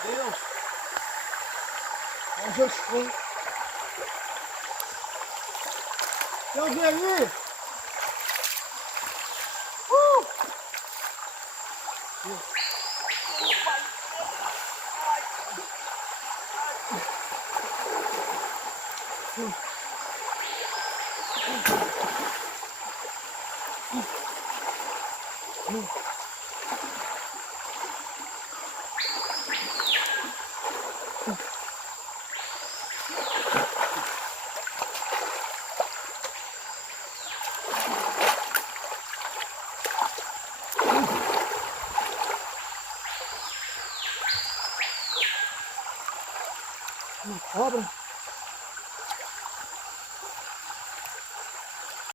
Deus! É um gestor. Tem alguém aí? Uma cobra.